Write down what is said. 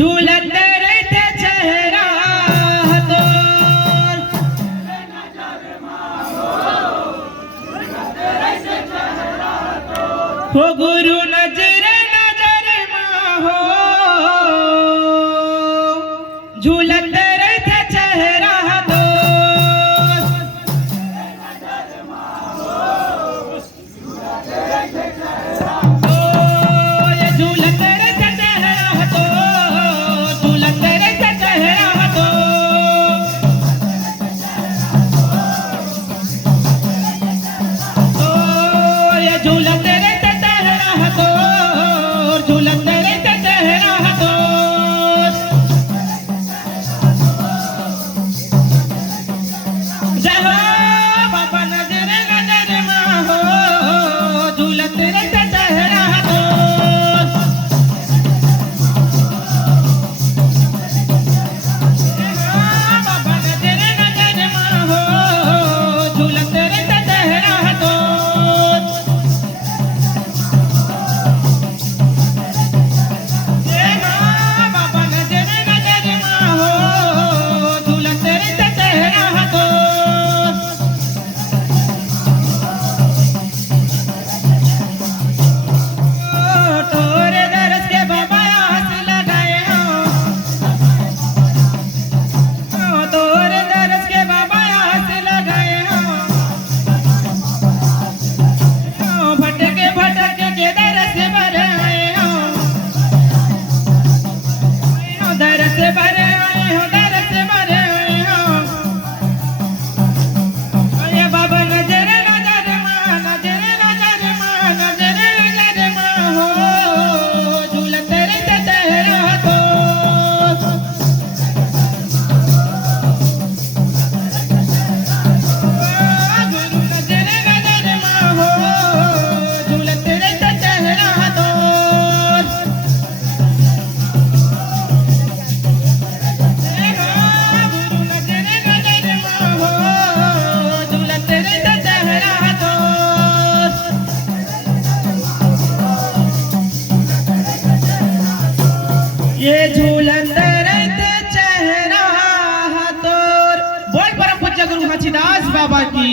झूलत रहते चेहरा तोर हो गुरु नजर नजर माहो झूलत रहते चेहरा तोर ये झूलत रहते चेहरा तोर झूलत रहते चेहरा तोर ये झूलत रहते चेहरा तोर झूलत रहते चेहरा तोर जय हो बाबा नजर नजर माहो झूलत रहते चेहरा तोर जय हो बाबा नजर नजर माहो झूलत रहते चेहरा तोर जय हो बाबा नजर नजर माहो झूलत रहते चेहरा तोर तोरे दरस के बाबा हाथ लगाए हो तोरे दरस के बाबा हाथ लगाए हो भटके भटके के दरस भर आए हो दरस भर आए हो दरस भर आए हो ये बाबा नजर नजर मां नजर नजर मां नजर नजर मां हो झूलत रहते चेहरा तोर गुरु नजर नजर मां हो झूलत रहते चेहरा तोर जय हो गुरु नजर नजर मां हो झूलत रहते चेहरा तोर ये झूलत रहते चेहरा तोर बोल परम पूज्य गुरु घासीदास बाबा की